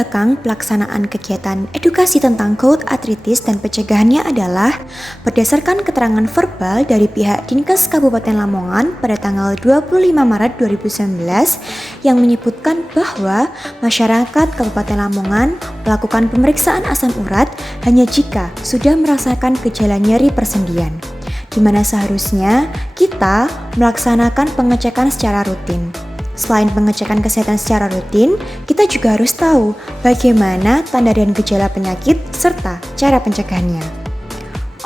belakang pelaksanaan kegiatan edukasi tentang gout artritis dan pencegahannya adalah berdasarkan keterangan verbal dari pihak Dinkes Kabupaten Lamongan pada tanggal 25 Maret 2019 yang menyebutkan bahwa masyarakat Kabupaten Lamongan melakukan pemeriksaan asam urat hanya jika sudah merasakan gejala nyeri persendian, di mana seharusnya kita melaksanakan pengecekan secara rutin. Selain pengecekan kesehatan secara rutin, kita juga harus tahu bagaimana tanda dan gejala penyakit serta cara pencegahannya.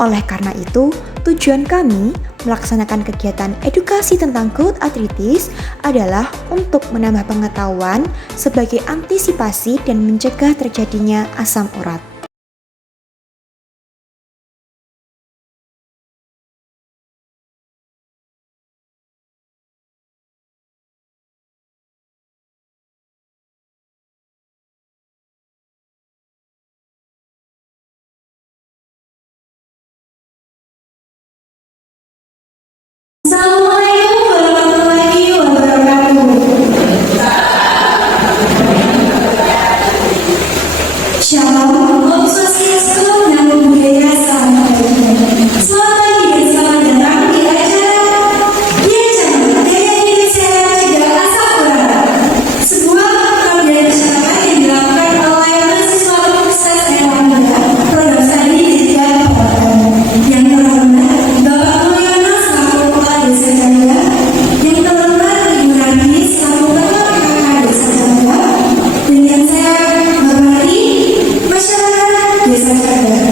Oleh karena itu, tujuan kami melaksanakan kegiatan edukasi tentang gout artritis adalah untuk menambah pengetahuan sebagai antisipasi dan mencegah terjadinya asam urat. Assalamualaikum warahmatullahi wabarakatuh. Shalom, Om Swastiastu, Namo Buddhaya, Salam Kebajikan. Selamat pagi dan selamat datang di acara Bincang Materi Indonesia Cegah Asam Urat, sebuah pengabdian masyarakat yang dilakukan oleh mahasiswa Universitas Erlangga, program studi di tiga kabupaten. Yang terhormat Bapak Mulyono selaku Kepala Desa Canda, yang terhormat Ibu Rani selaku Ketua PKK Desa Canda, dan yang saya hormati masyarakat Desa Canda.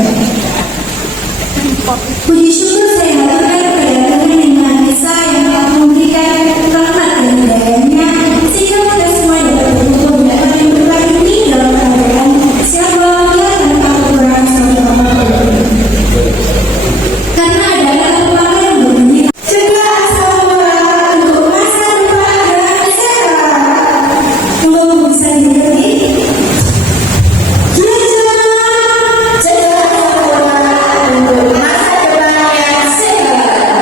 Puji syukur saya haturkan kepada Tuhan Yang Maha Esa yang telah memberikan rahmat dan hidayahnya sehingga kita semua dapat berkumpul di hadapan yang berkah ini dalam keadaan sehat walafiat tanpa kekurangan suatu apapun. Karena adalah pepatah yang berbunyi, cegah asam urat untuk masa depan yang sehat. Tolong bisa dimengerti. Cegah asam urat untuk masa depan yang sehat.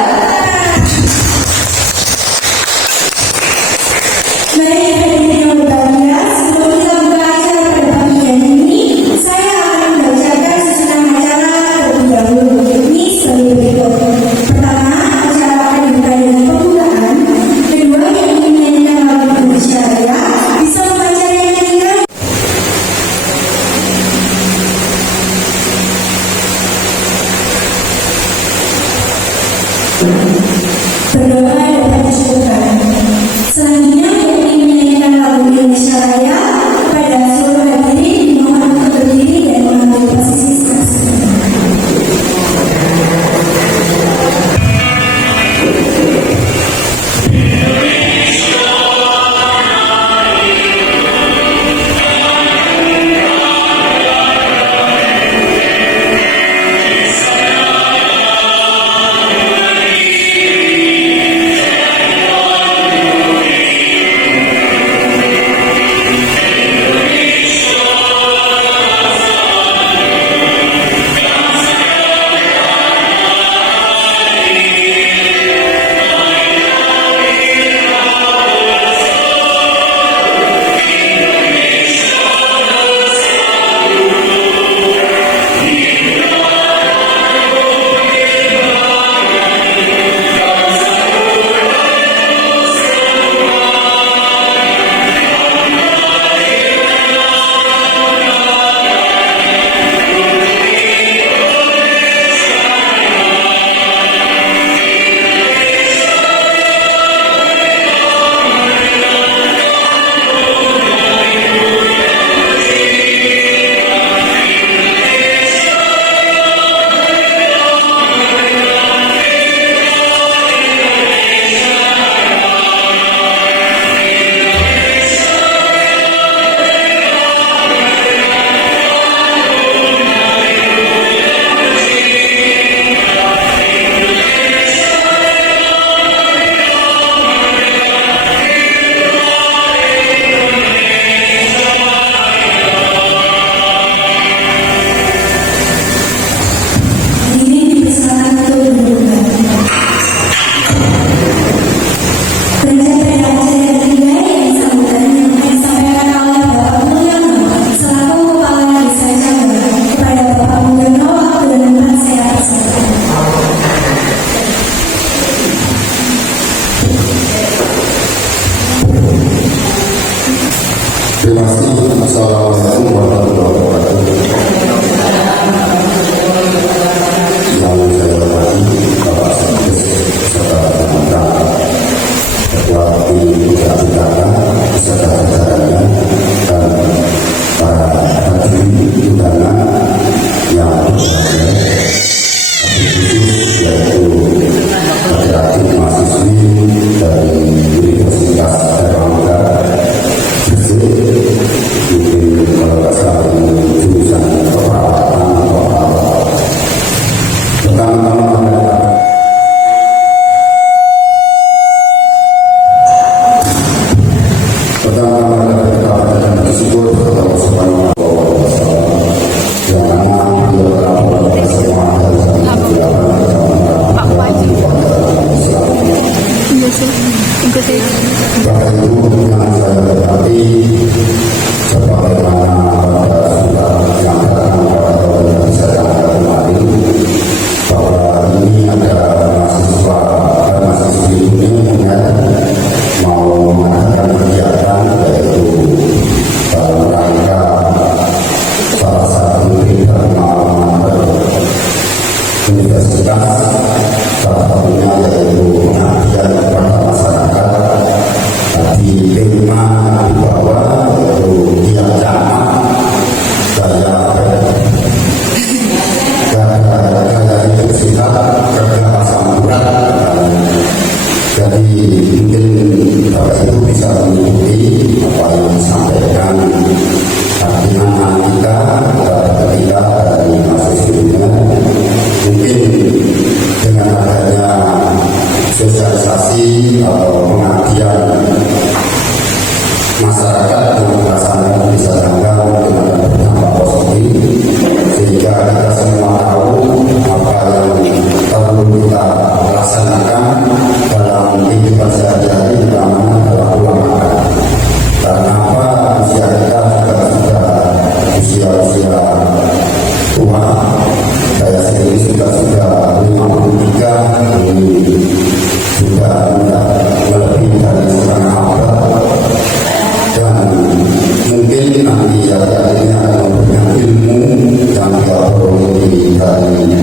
dari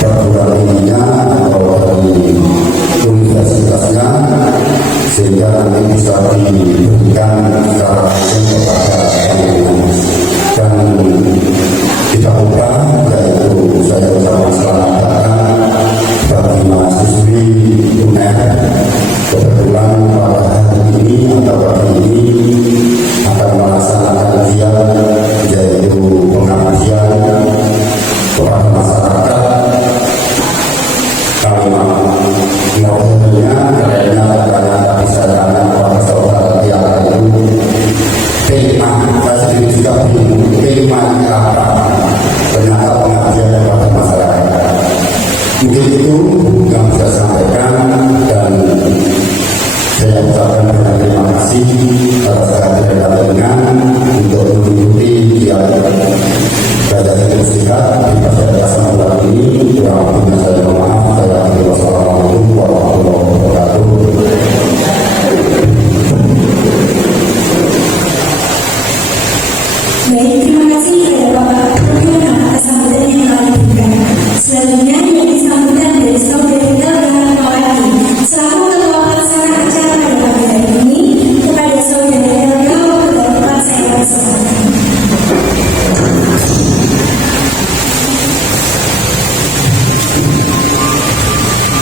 perguruan tingginya atau dari universitasnya, sehingga nanti bisa diberikan secara langsung kepada teman-teman. Dan kita buka, yaitu saya ucapkan selamat datang bagi mahasiswi UNER. Kebetulan pada hari ini atau hari ini akan melaksanakan ujian, yaitu pengabdian kepada masyarakat. Kalimat modelnya kerennya karena tadi saya tanya kepada saudara Tiara itu tema, saya sendiri juga bingung temanya apa. Ternyata pengabdian kepada masyarakat. Mungkin itu yang bisa saya sampaikan, dan saya ucapkan terima kasih atas kehadiran untuk mengikuti belajar muslihat di fasilitas malam ini. Kurang lebihnya saya mohon maaf. Saya akhiri. Wassalamualaikum warahmatullahi wabarakatuh. Baik, terima kasih kepada Bapak Purwio atas sambutan yang telah diberikan. Selanjutnya menjadi sambutan dari Saudari Delga Mawati selaku Ketua Pelaksana acara pada pagi hari ini. Kepada Saudari Delga, waktu dan tempat saya persilakan.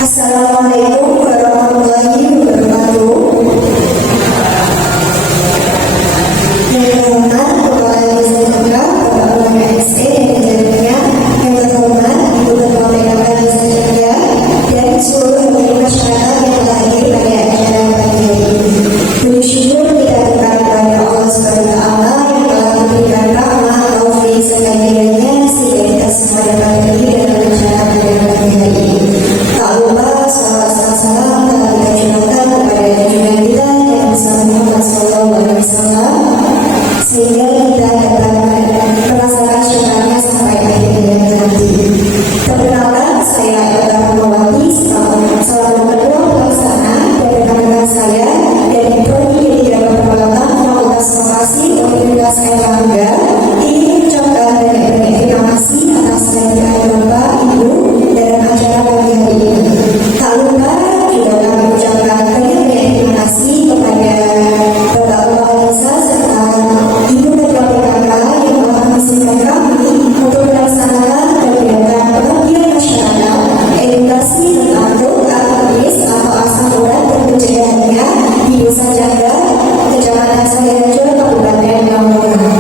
Assalamualaikum warahmatullahi wabarakatuh. Yang terhormat Kepala Desa Jember, Bapak Ulama SE dan jajarannya, yang terhormat Ibu Ketua PKK Desa Jember, dan seluruh pemilik masyarakat yang telah hadir pada acara pagi hari ini. Puji syukur kita berikan kepada Allah Subhanahu wa Ta'ala yang telah memberikan rahmat, taufik, serta hidayahnya sehingga kita semua dapat hadir dalam acara pada pagi hari ini. Tak lupa salam telah kita curahkan kepada junjungan kita yang bersama Muhammad SAW, sehingga kita dapat merasakan syukurnya sampai akhir hayat nanti. Perkenalkan, saya Eva Mawati selaku Ketua Pelaksana, dan rekan-rekan saya dari Prodi Pendidikan Peralatan Fakultas Farmasi Universitas Airlangga ingin mengucapkan banyak-banyak terima kasih atas kehadiran Bapak, Ibu dalam acara pagi hari ini. Tak lupa juga kami ucapkan banyak-banyak terima kasih kepada Bapak Kepala Desa serta Ibu Ketua PKK yang telah mengizinkan kami untuk melaksanakan kegiatan pengabdian masyarakat, edukasi tentang aktivis atau asam urat dan pencegahannya di Desa Janda, Kecamatan Sayarejo, Kabupaten Lamongan.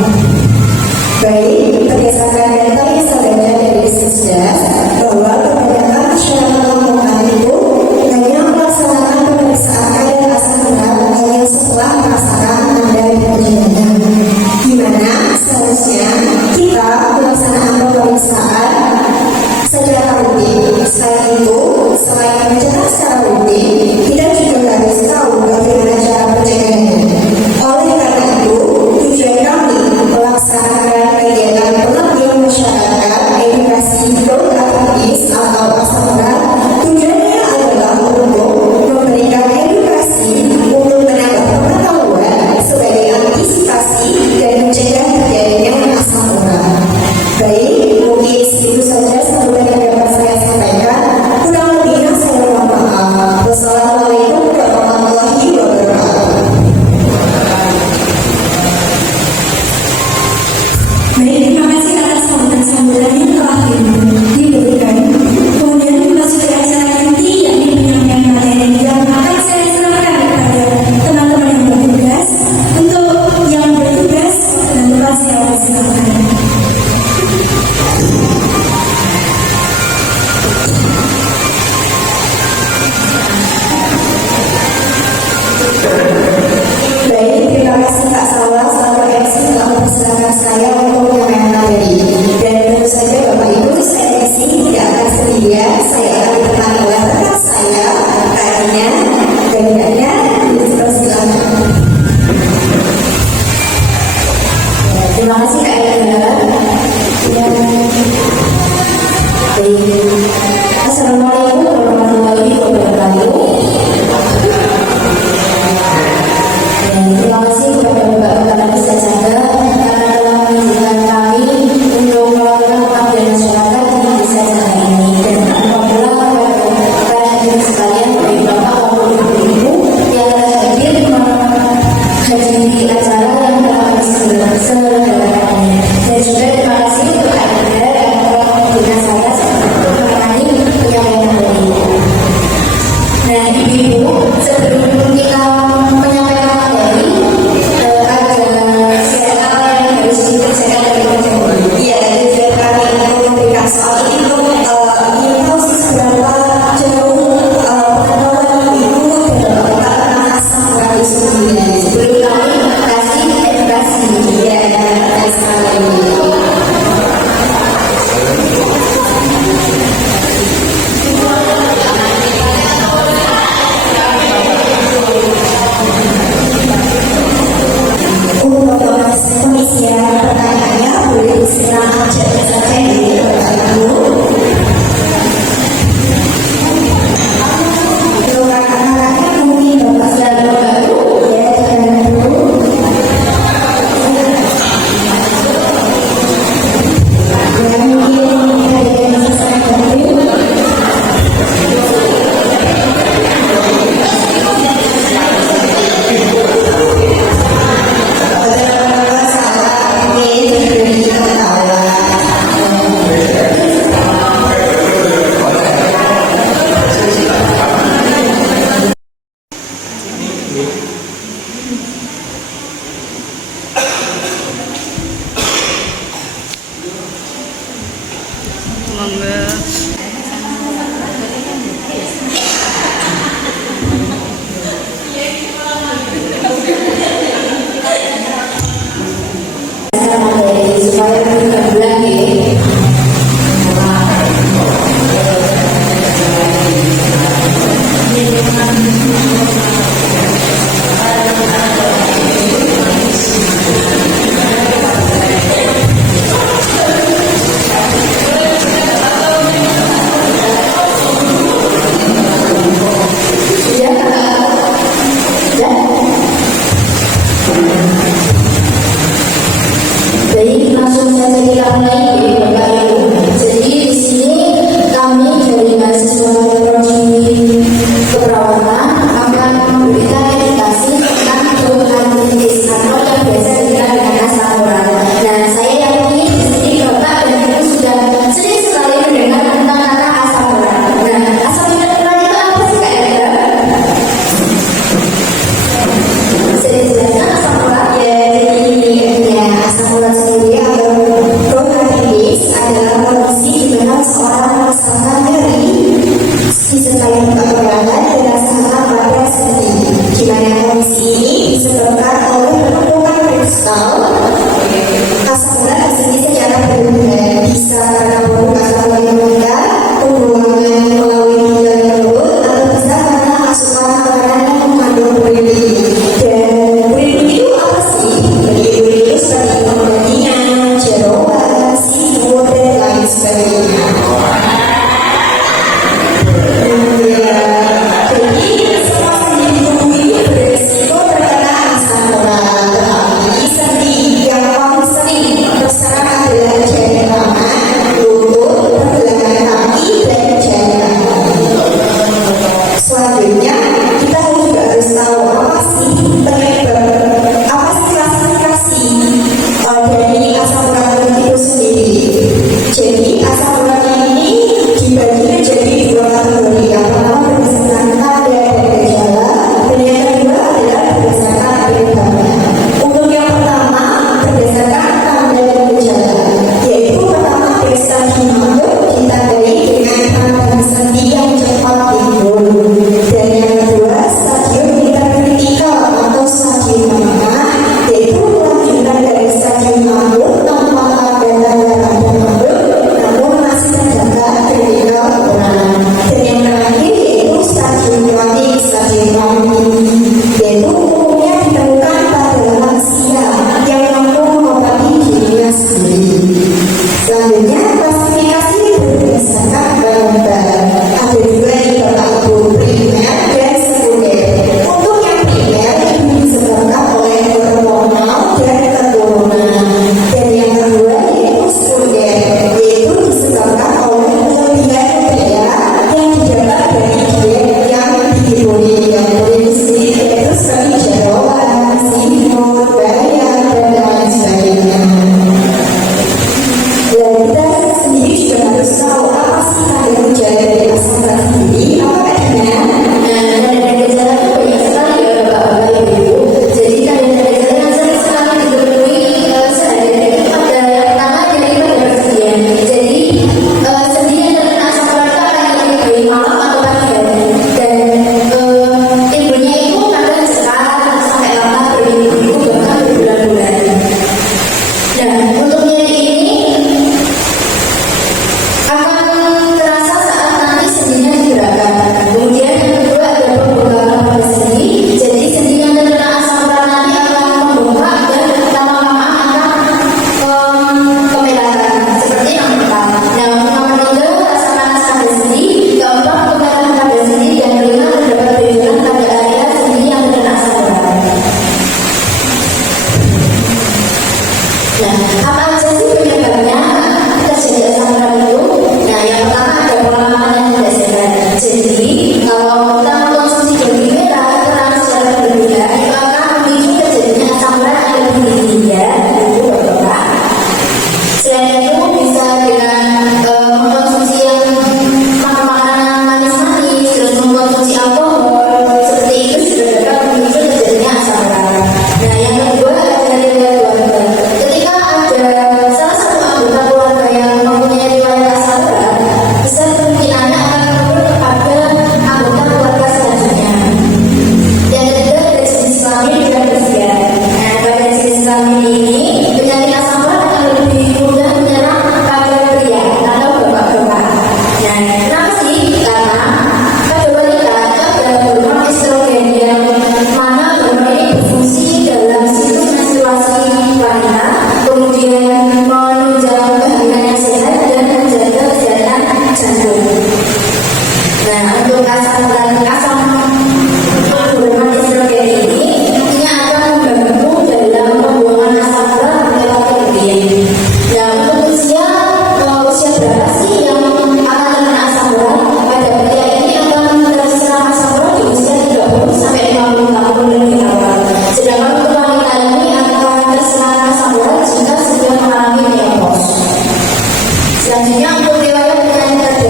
Baik, berdasarkan data yang saya baca dari Disnasdas bahwa kebanyakan masyarakat Lamongan itu hanya melaksanakan pemeriksaan kadar asam urat hanya setelah merasakan tanda gejala, di mana seharusnya kita melaksanakan pemeriksaan secara rutin. Selain itu, selain pengecekan secara rutin, kita juga harus tahu bagaimana cara pencegahannya. Oleh karena itu, tujuan kami melaksanakan kegiatan pengabdian masyarakat, edukasi aktivis atau asam urat, tujuannya adalah untuk memberikan edukasi untuk menambah pengetahuan sebagai antisipasi dan mencegah terjadinya asam urat. Baik, mungkin itu saja sambutan yang dapat saya sampaikan. Kurang lebihnya saya mohon maaf. ingin tahu seberapa jauh pengetahuan ibu dalam tentang asam urat itu sendiri. Sebelum kami kasih edukasi ya terkait hal ini. Pengisian pertanyaannya boleh diserahkan saja di Bapak Ibu. Kalau kakak-kakaknya mungkin Bapak selalu baru ya jangan dulu. Ya mungkin ada yang selesai dulu. Supaya kita bilang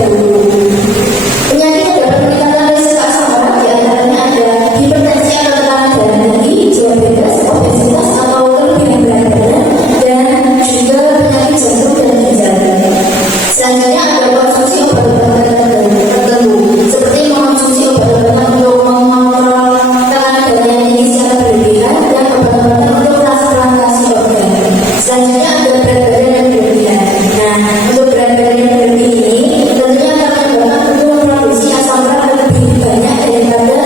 dahulu. Penyakit yang dapat meningkatkan risiko asam urat diantaranya ada hipertensi atau tekanan darah tinggi, diabetes, obesitas atau kelebihan berat badan, dan juga penyakit jantung dan ginjal. Selanjutnya ada konsumsi obat-obatan tertentu, seperti mengonsumsi obat-obatan untuk mengontrol tekanan darah yang tinggi secara berlebihan dan obat-obatan untuk transplantasi organ. Selanjutnya ada berat badan yang berlebihan. Nah, untuk berat badan yang berlebih ini tentunya akan menyebabkan tubuh memproduksi asam urat lebih banyak daripada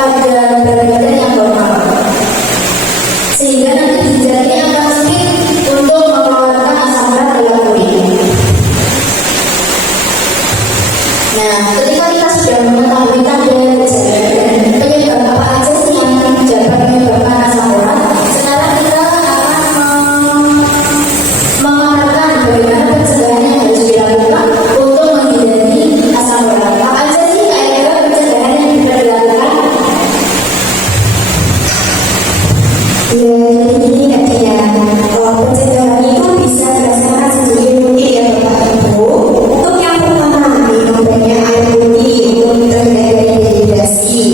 pada berat badan yang normal, sehingga nanti ginjal ini akan sulit untuk mengeluarkan asam urat dalam urin. Nah, ketika kita sudah mengetahui tanda gejala dan penyebab apa aja sih yang dapat menyebabkan asam urat, sekarang kita akan memaparkan bagaimana pencegahan yang harus dilakukan untuk menghindari asam urat. Apa aja sih kira-kira pencegahan yang bisa dilakukan? Ya, jadi gini ya, kalau pencegahan itu bisa dilaksanakan sendiri mungkin ya Bapak Ibu. Untuk yang pertama, minum banyak air putih untuk terhindar dari dehidrasi.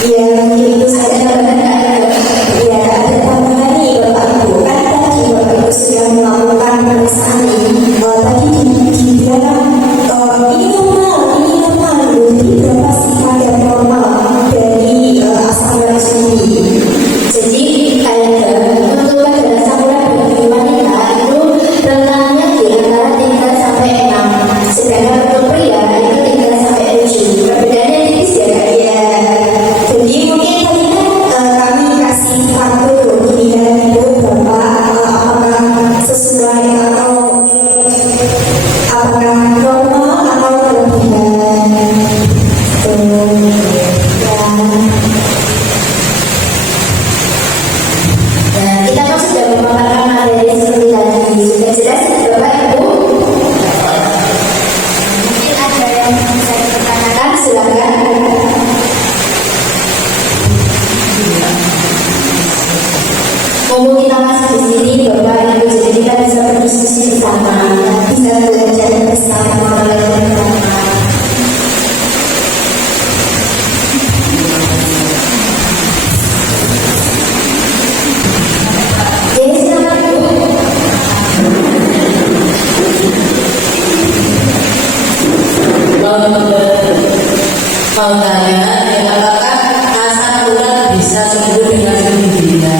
Ya, mungkin itu saja. Ya, ada tambahan nih Bapak Ibu. Kan tadi Bapak Ibu sudah melakukan pemeriksaan ini. Tadi dibilang ini normal, jadi berapa sih kadar normal dari asam urat sendiri. Jadi untuk kadar asam urat bagi wanita itu rentannya di antara 3 sampai 6. Sedangkan untuk pria itu 3 sampai 7. Perbedaannya tipis ya Kak ya. Jadi mungkin tadi kami kasih kartu ini dan itu Bapak apakah sesuai atau apakah normal atau berlebihan. Nah, kita kan sudah memaparkan materi seperti tadi. Sudah jelas Bapak Ibu? Mungkin ada yang bisa dipertanyakan, silakan. Mumpung kita masih di sini Bapak Ibu, jadi kita bisa berdiskusi bersama, bisa belajar bersama mengenai bersama. Jadi silakan Bu. Mau tanya, apakah asam urat bisa sembuh dengan sendirinya?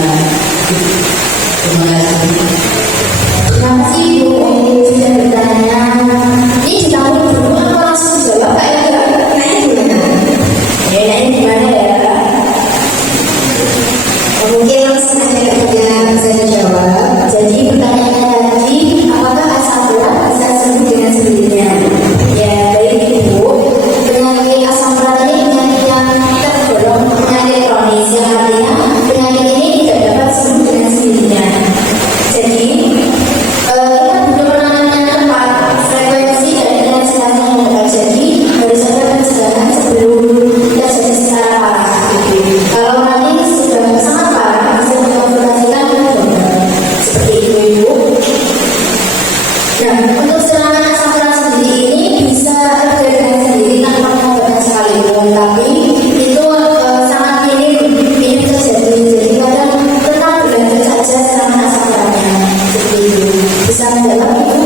Terima kasih. Terima kasih Bu yang sudah bertanya. Ini ditanggung dulu atau langsung jawab Pak ya? Naik gimana? Ya naik gimana ya? Mungkin langsung aja pertanyaan bisa dijawab. Jadi pertanyaannya tadi, apakah asam urat bisa sembuh dengan sendirinya? Ya baik Ibu, penyakit asam urat ini penyakit yang tergolong penyakit kronis, yang artinya penyakit ini tidak dapat sembuh dengan sendirinya. Jadi kita butuh penanganan yang tepat, frekuensi dan intensitasnya yang tepat. Jadi harus ada pencegahan sebelum terjadi secara parah. Kalau nanti sudah sangat parah, bisa dikonsultasikan ke dokter. Seperti itu Ibu. Nah, untuk serangan asam urat sendiri ini bisa terjadi dengan sendiri tanpa pengobatan sekalipun, tapi itu sangat minim terjadi. Jadi kadang tetap berlanjut saja serangan asam uratnya. Seperti itu. Bisa menjawab Ibu?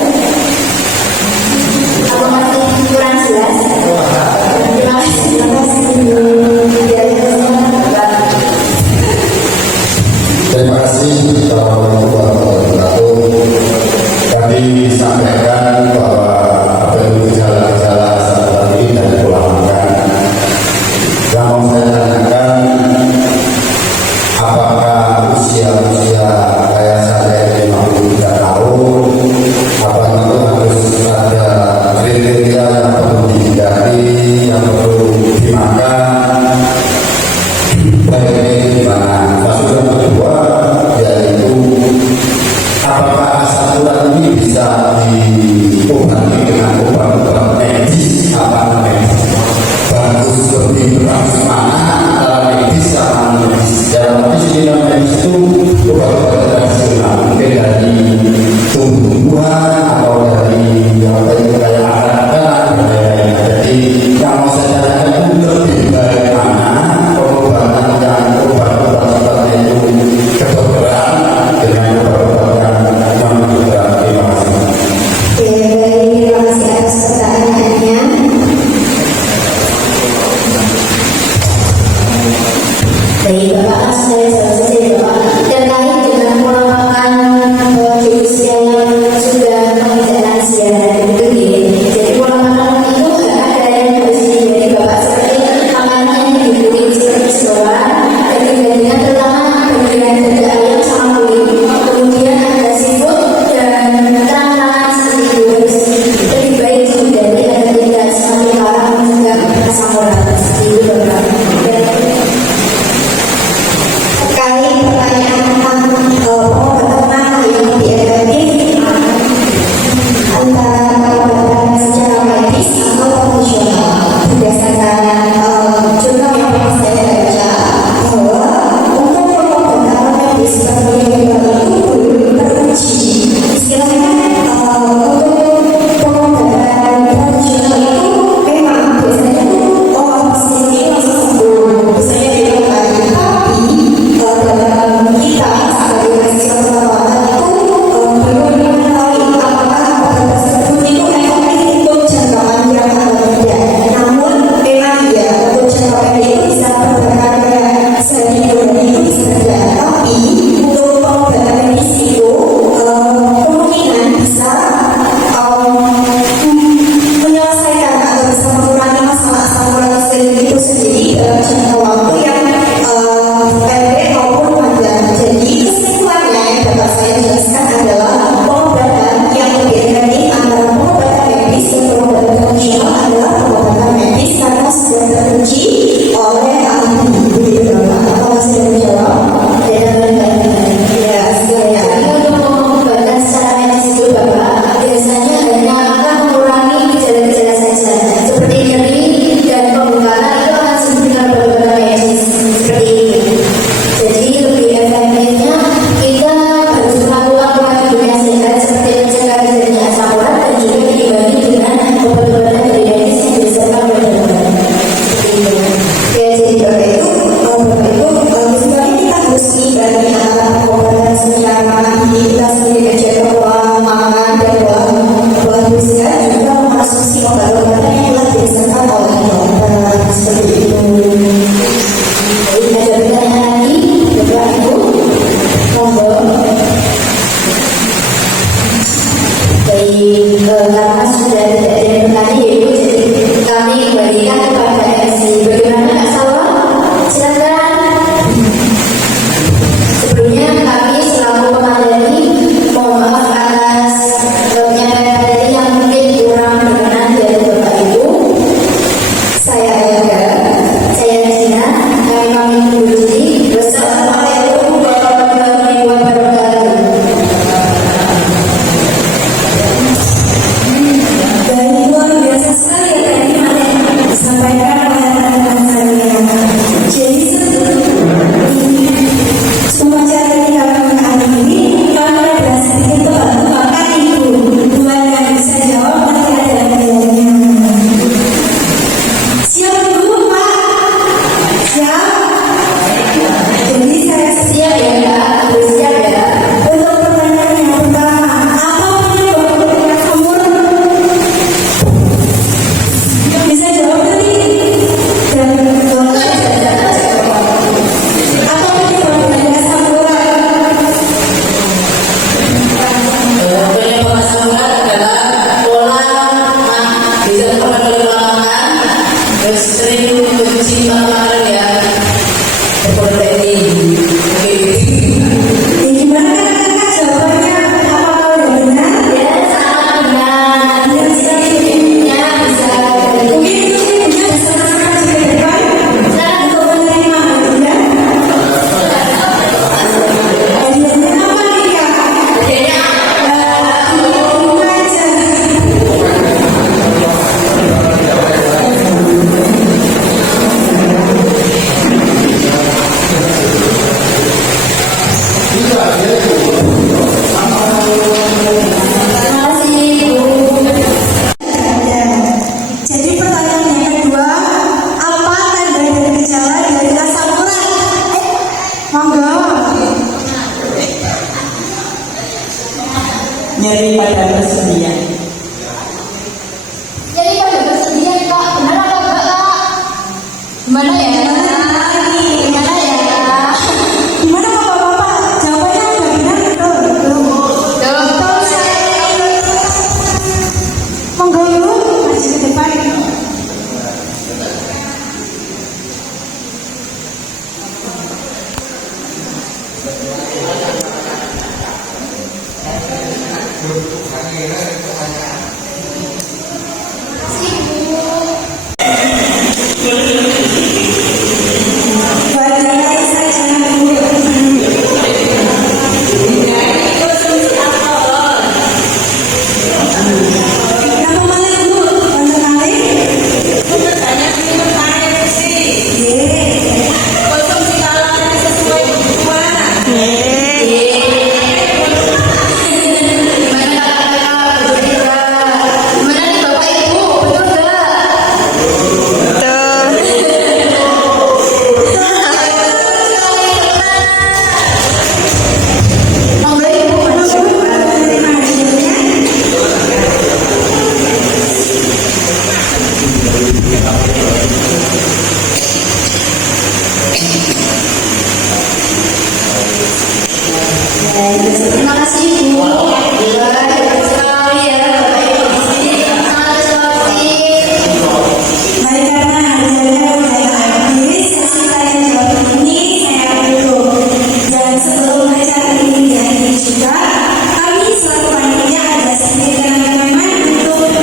Apa masih kurang jelas? Terima kasih Ibu. Terima kasih Assalamualaikum warahmatullahi wabarakatuh. Kami sampaikan bahwa apa itu gejala-gejala asam urat ini dari pola makan. Yang mau saya tanyakan, apakah usia kayak saya 53 tahun, apa itu harus ada kriteria yang perlu dihindari, yang perlu dimakan? Baik, ini gimana? Masuk yang kedua, yaitu apakah asam urat ini bisa diobati dengan obat-obat medis apa medis? Bagus lebih bagus mana antara medis sama medis? Dalam arti sini medis itu obat-obat tradisional, mungkin dari tumbuhan atau dari apa itu kayak akar-akaran dan lain-lain. Jadi yang mau saya tanyakan itu lebih baik mana pengobatan yang kami puji bersama Ibu Bapak Ibu Bapak. Dan luar biasa sekali ya tadi materi disampaikan oleh rekan-rekan saya. Jadi semua cara kita hari ini kami ada sedikit tebak-tebakan Ibu. Tuhan yang bisa jawab nanti ada hadiahnya. Siap dulu Pak? Siap? Jadi saya siap ya Pak? Siap ya? Untuk pertanyaan yang pertama, apa penyebab ketika kumur? Bisa jawab tadi? Dan apa penyebab ketika samurai? Penyebab samurai adalah pola bisa terpakai oleh lapangan, terus sering mencuci makanan ya berprotein. Gimana kan jawabannya? Apakah udah benar? Ya, sangat benar. Dan jika ibunya bisa mungkin ibunya bisa masukkan ke depan dan untuk menerima hadiah. Hadiahnya apa nih Kak? Hadiahnya ibu aja. Terima kasih Ibu. Jadi pertanyaan yang kedua, apa tanda dan gejala dari asam urat? Monggo. Nyeri pada persendian. Jadi pada persediaan Kak, benar apa enggak Kak? Gimana ya? Gimana ya? Gimana Bapak-bapak? Jawabannya udah benar betul. Betul saya. Monggo Ibu, maju ke depan. Wajahnya saya jangan dulu. Kamu mana Ibu? Untuk kali? Monggo Ibu, maju. Terima hadiahnya. Terima kasih Ibu. Hebat sekali ya Bapak Ibu di sini sangat persuasif. Baik, karena hadiahnya udah habis, sesi tanya jawab ini saya tutup. Dan sebelum acara ini diakhiri juga, kami selaku panitia ada sedikit pengumuman untuk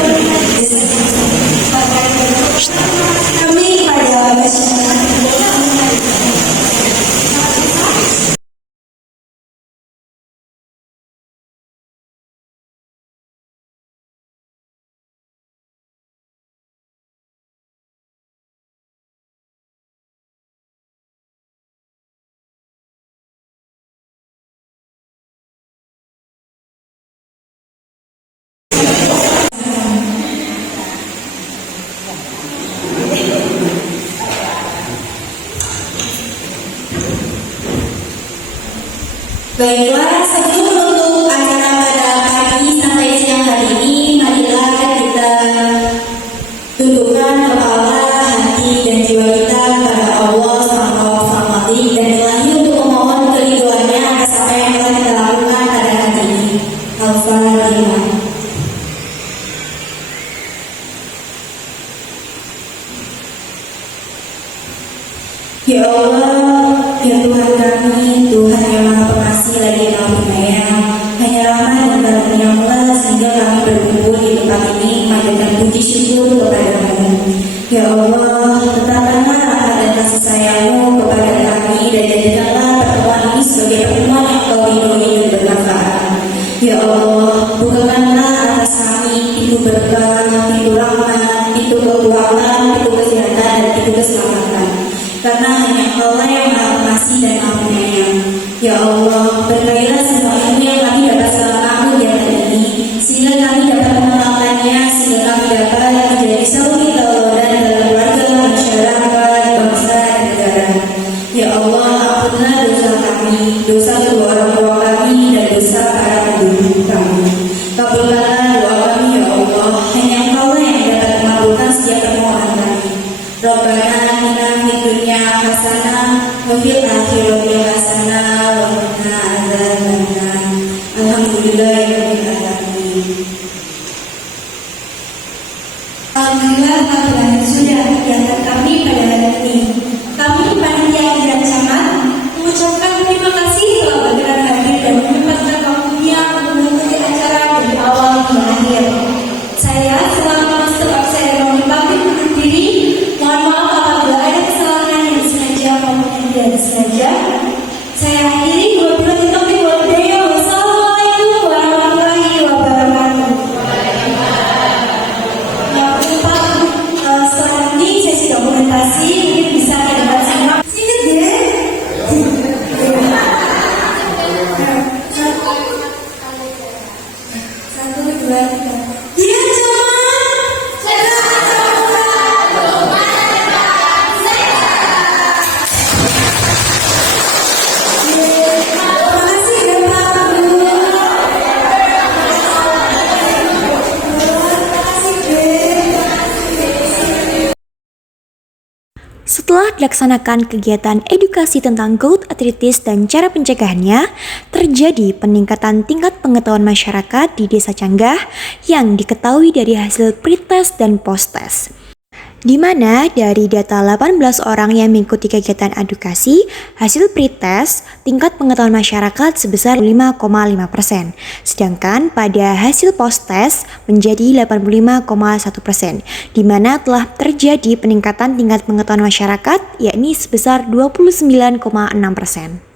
kami pada masyarakat. Baiklah, sebelum menutup acara pada pagi sampai siang hari ini, marilah kita tundukkan kepala, hati, dan jiwa kita kepada Allah Sang Khalik dan Ilahi untuk memohon keriduannya atas apa yang telah kita lakukan pada hari ini. Al-Fatihah. Ya Allah, ya Tuhan kami, Tuhan yang Maha Pengasih lagi yang Maha Penyayang, hanya rahmat dan karunia-Mu sehingga kami berkumpul di tempat ini mengaturkan puji syukur kepada-Mu. Ya Allah, tetapkanlah rahmat dan dan kasih sayang-Mu kepada kami dan jadikanlah pertemuan ini sebagai pertemuan yang Kau ridhoi dan bermanfaat. Ya Allah, bukakanlah atas kami pintu berkah, pintu rahmat, pintu keuangan, pintu kesehatan, dan pintu keselamatan. Karena hanya Engkau yang Maha Pengasih dan Maha Penyayang. Ya Allah, berkailah semua ilmu yang kami dapat selama di hari ini, sehingga kami dapat mengamalkannya, sehingga kami dapat menjadi suri tauladan dalam keluarga, masyarakat, bangsa, dan negara. Ya Allah, ampunilah dosa kami, dosa kedua orang tua kami, dan dosa para penduduk kami. Kabulkanlah doa kami, ya Allah, hanya Engkau yang dapat mengabulkan setiap permohonan kami. Rabbana atina fid dunya hasanah wa fil akhirati hasanah wa qina adzabannar. Alhamdulillahirabbil alamin. Alhamdulillah Tuhan sudah mengizinkan kami pada hari ini. Kami panitia dan camat mengucapkan terima kasih telah berkenan hadir dan menyempatkan waktunya untuk mengikuti acara dari awal hingga akhir. Saya selaku staf seremoni pamit undur diri. Mohon maaf apabila ada kesalahan yang disengaja maupun yang tidak disengaja. Saya akhiri wabillahi taufiq wal hidayah. Wassalamualaikum warahmatullahi wabarakatuh. Yang keempat, setelah ini sesi dokumentasi mungkin bisa kita baca simak. Sini deh. Satu, dua, tiga. Dia Setelah dilaksanakan kegiatan edukasi tentang gout arthritis dan cara pencegahannya, terjadi peningkatan tingkat pengetahuan masyarakat di Desa Canggah yang diketahui dari hasil pretest dan posttest. Di mana dari data 18 orang yang mengikuti kegiatan edukasi, hasil pretest tingkat pengetahuan masyarakat sebesar 5,5%, sedangkan pada hasil posttest menjadi 85,1%, di mana telah terjadi peningkatan tingkat pengetahuan masyarakat yakni sebesar 29,6%.